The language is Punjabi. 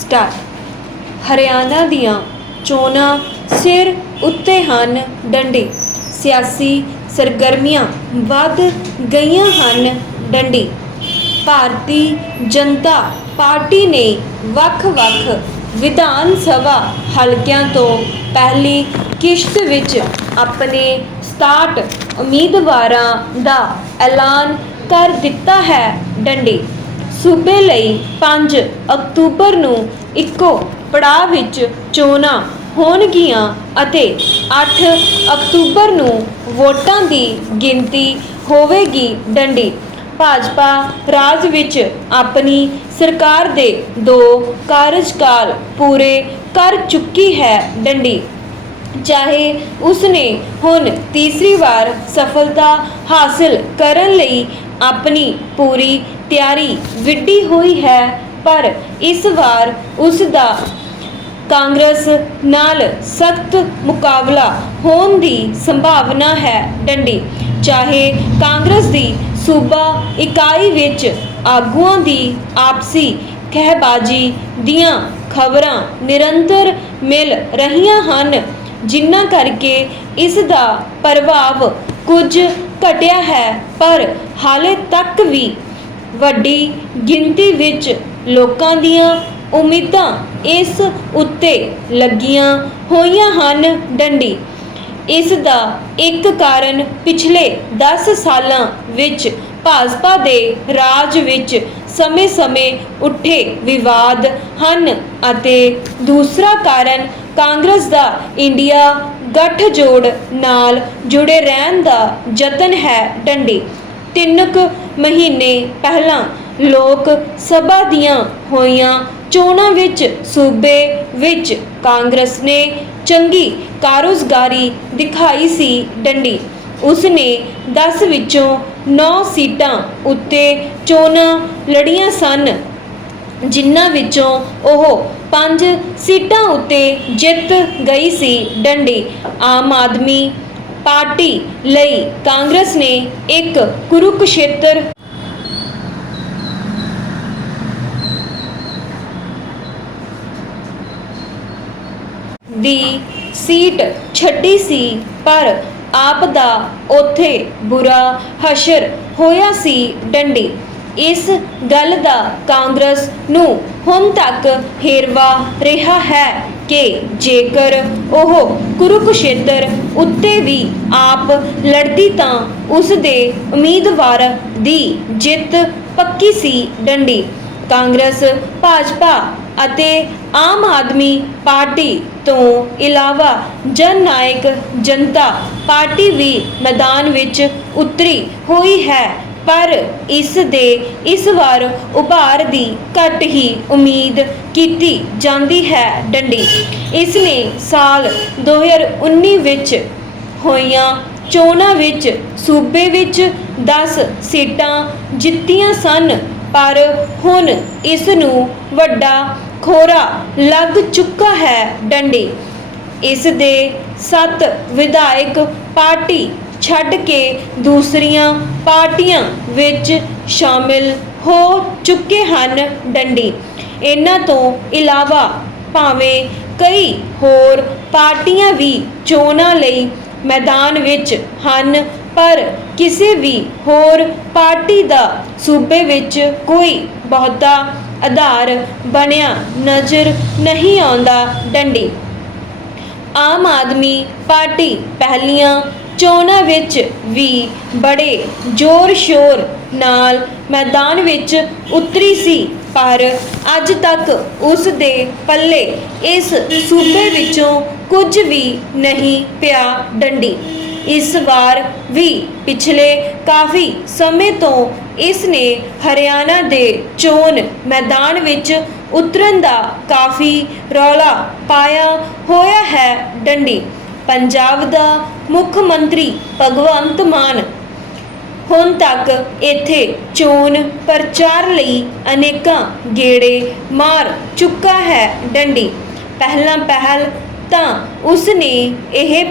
ਸਟਾਰਟ। ਹਰਿਆਣਾ ਦੀਆਂ ਚੋਣਾਂ ਸਿਰ ਉੱਤੇ ਹਨ ਡੰਡੀ। ਸਿਆਸੀ ਸਰਗਰਮੀਆਂ ਵੱਧ ਗਈਆਂ ਹਨ ਡੰਡੀ। ਭਾਰਤੀ ਜਨਤਾ ਪਾਰਟੀ ਨੇ ਵੱਖ-ਵੱਖ ਵਿਧਾਨ ਸਭਾ ਹਲਕਿਆਂ ਤੋਂ ਪਹਿਲੀ ਕਿਸ਼ਤ ਵਿੱਚ ਆਪਣੇ 67 ਉਮੀਦਵਾਰਾਂ ਦਾ ਐਲਾਨ ਕਰ ਦਿੱਤਾ ਹੈ ਡੰਡੀ। ਸੂਬੇ ਲਈ 5 ਅਕਤੂਬਰ ਨੂੰ ਇੱਕੋ ਪੜਾਅ ਵਿੱਚ ਚੋਣਾਂ ਹੋਣਗੀਆਂ ਅਤੇ 8 ਅਕਤੂਬਰ ਨੂੰ ਵੋਟਾਂ ਦੀ ਗਿਣਤੀ ਹੋਵੇਗੀ ਡੰਡੀ। ਭਾਜਪਾ ਰਾਜ ਵਿੱਚ ਆਪਣੀ ਸਰਕਾਰ ਦੇ ਦੋ ਕਾਰਜਕਾਲ ਪੂਰੇ ਕਰ ਚੁੱਕੀ ਹੈ ਡੰਡੀ। ਚਾਹੇ ਉਸਨੇ ਹੁਣ ਤੀਸਰੀ ਵਾਰ ਸਫਲਤਾ ਹਾਸਲ ਕਰਨ ਲਈ ਆਪਣੀ ਪੂਰੀ ਤਿਆਰੀ ਵਿੱਢੀ ਹੋਈ ਹੈ, ਪਰ ਇਸ ਵਾਰ ਉਸ ਦਾ ਕਾਂਗਰਸ ਨਾਲ ਸਖਤ ਮੁਕਾਬਲਾ ਹੋਣ ਦੀ ਸੰਭਾਵਨਾ ਹੈ ਡੰਡੀ। ਚਾਹੇ ਕਾਂਗਰਸ ਦੀ ਸੂਬਾ ਇਕਾਈ ਵਿੱਚ ਆਗੂਆਂ ਦੀ ਆਪਸੀ ਖਹਿਬਾਜ਼ੀ ਦੀਆਂ ਖਬਰਾਂ ਨਿਰੰਤਰ ਮਿਲ ਰਹੀਆਂ ਹਨ, ਜਿਨ੍ਹਾਂ ਕਰਕੇ ਇਸ ਦਾ ਪ੍ਰਭਾਵ ਕੁਝ ਘਟਿਆ ਹੈ, ਪਰ ਹਾਲੇ ਤੱਕ ਵੀ ਵੱਡੀ ਗਿਣਤੀ ਵਿੱਚ ਲੋਕਾਂ ਦੀਆਂ ਉਮੀਦਾਂ ਇਸ ਉੱਤੇ ਲੱਗੀਆਂ ਹੋਈਆਂ ਹਨ। ਡੰਡੀ, ਇਸ ਦਾ ਇੱਕ ਕਾਰਨ ਪਿਛਲੇ 10 ਸਾਲਾਂ ਵਿੱਚ ਭਾਜਪਾ ਦੇ ਰਾਜ ਵਿੱਚ ਸਮੇਂ-ਸਮੇਂ ਉੱਠੇ ਵਿਵਾਦ ਹਨ ਅਤੇ ਦੂਸਰਾ ਕਾਰਨ ਕਾਂਗਰਸ ਦਾ ਇੰਡੀਆ ਗੱਠਜੋੜ ਨਾਲ ਜੁੜੇ ਰਹਿਣ ਦਾ ਯਤਨ ਹੈ। ਡੰਡੀ ਤਿੰਨ ਕੁ ਮਹੀਨੇ ਪਹਿਲਾਂ ਲੋਕ ਸਭਾ ਦੀਆਂ ਹੋਈਆਂ ਚੋਣਾਂ ਵਿੱਚ ਸੂਬੇ ਵਿੱਚ ਕਾਂਗਰਸ ਨੇ ਚੰਗੀ ਕਾਰੋਜ਼ਗਾਰੀ ਦਿਖਾਈ ਸੀ ਡੰਡੀ। ਉਸਨੇ 10 ਵਿੱਚੋਂ 9 ਸੀਟਾਂ ਉੱਤੇ ਚੋਣਾਂ ਲੜੀਆਂ ਸਨ, ਜਿਨ੍ਹਾਂ ਵਿੱਚੋਂ ਉਹ 5 ਸੀਟਾਂ ਉੱਤੇ ਜਿੱਤ ਗਈ ਸੀ ਡੰਡੀ। ਆਮ ਆਦਮੀ ਪਾਰਟੀ ਲਈ ਕਾਂਗਰਸ ਨੇ ਇੱਕ ਕੁਰੂਕਸ਼ੇਤਰ ਦੀ ਸੀਟ ਛੱਡੀ ਸੀ, ਪਰ ਆਪ ਦਾ ਉੱਥੇ ਬੁਰਾ ਹਸ਼ਰ ਹੋਇਆ ਸੀ ਡੰਡੀ। ਇਸ ਗੱਲ ਦਾ ਕਾਂਗਰਸ ਨੂੰ ਹੁਣ ਤੱਕ ਹੇਰਵਾ ਰਿਹਾ ਹੈ। ਕਿ ਜੇਕਰ ਉਹ ਕੁਰੂਕਸ਼ੇਤਰ ਉੱਤੇ ਵੀ ਆਪ ਲੜਦੀ ਤਾਂ ਉਸ ਦੇ ਉਮੀਦਵਾਰ ਦੀ ਜਿੱਤ ਪੱਕੀ ਸੀ ਡੰਡੀ। ਕਾਂਗਰਸ, ਭਾਜਪਾ ਅਤੇ ਆਮ ਆਦਮੀ ਪਾਰਟੀ ਤੋਂ ਇਲਾਵਾ ਜਨ ਨਾਇਕ ਜਨਤਾ ਪਾਰਟੀ ਵੀ ਮੈਦਾਨ ਵਿੱਚ ਉਤਰੀ ਹੋਈ ਹੈ। ਪਰ ਇਸ ਦੇ, ਇਸ ਵਾਰ ਉਭਾਰ ਦੀ ਘੱਟ ਹੀ ਉਮੀਦ ਕੀਤੀ ਜਾਂਦੀ ਹੈ ਡੰਡੀ। ਇਸ ਨੇ ਸਾਲ 2019 ਵਿੱਚ ਹੋਈਆਂ ਚੋਣਾਂ ਵਿੱਚ ਸੂਬੇ ਵਿੱਚ 10 ਸੀਟਾਂ ਜਿੱਤੀਆਂ ਸਨ, ਪਰ ਹੁਣ ਇਸ ਨੂੰ ਵੱਡਾ ਖੋਰਾ ਲੱਗ ਚੁੱਕਾ ਹੈ ਡੰਡੀ। ਇਸ ਦੇ ਸੱਤ ਵਿਧਾਇਕ ਪਾਰਟੀ ਛੱਡ ਕੇ ਦੂਸਰੀਆਂ ਪਾਰਟੀਆਂ ਵਿੱਚ ਸ਼ਾਮਿਲ ਹੋ ਚੁੱਕੇ ਹਨ ਡੰਡੀ। ਇਹਨਾਂ ਤੋਂ ਇਲਾਵਾ ਭਾਵੇਂ ਕਈ ਹੋਰ ਪਾਰਟੀਆਂ ਵੀ ਚੋਣਾਂ ਲਈ ਮੈਦਾਨ ਵਿੱਚ ਹਨ, ਪਰ ਕਿਸੇ ਵੀ ਹੋਰ ਪਾਰਟੀ ਦਾ ਸੂਬੇ ਵਿੱਚ ਕੋਈ ਬਹੁਤਾ ਆਧਾਰ ਬਣਿਆ ਨਜ਼ਰ ਨਹੀਂ ਆਉਂਦਾ ਡੰਡੀ। ਆਮ ਆਦਮੀ ਪਾਰਟੀ ਪਹਿਲੀਆਂ ਚੋਣਾਂ ਵਿੱਚ ਵੀ ਬੜੇ ਜ਼ੋਰ-ਸ਼ੋਰ ਨਾਲ ਮੈਦਾਨ ਵਿੱਚ ਉਤਰੀ ਸੀ, ਪਰ ਅੱਜ ਤੱਕ ਉਸ ਦੇ ਪੱਲੇ ਇਸ ਸੂਬੇ ਵਿੱਚੋਂ ਕੁਝ ਵੀ ਨਹੀਂ ਪਿਆ ਡੰਡੀ। ਇਸ ਵਾਰ ਵੀ ਪਿਛਲੇ ਕਾਫੀ ਸਮੇਂ ਤੋਂ ਇਸ ਨੇ ਹਰਿਆਣਾ ਦੇ ਚੋਣ ਮੈਦਾਨ ਵਿੱਚ ਉਤਰਨ ਦਾ ਕਾਫੀ ਰੌਲਾ ਪਾਇਆ ਹੋਇਆ ਹੈ ਡੰਡੀ। ਪੰਜਾਬ ਦਾ ਮੁੱਖ ਮੰਤਰੀ ਭਗਵੰਤ ਮਾਨ। ਹੁਣ ਤੱਕ ਇੱਥੇ ਚੋਣ ਪ੍ਰਚਾਰ ਲਈ ਅਨੇਕਾਂ ਗੇੜੇ ਮਾਰ ਚੁੱਕਾ ਹੈ ਡੰਡੀ। ਪਹਿਲਾਂ ਪਹਿਲ ਤਾਂ ਉਸ ਨੇ ਇਹ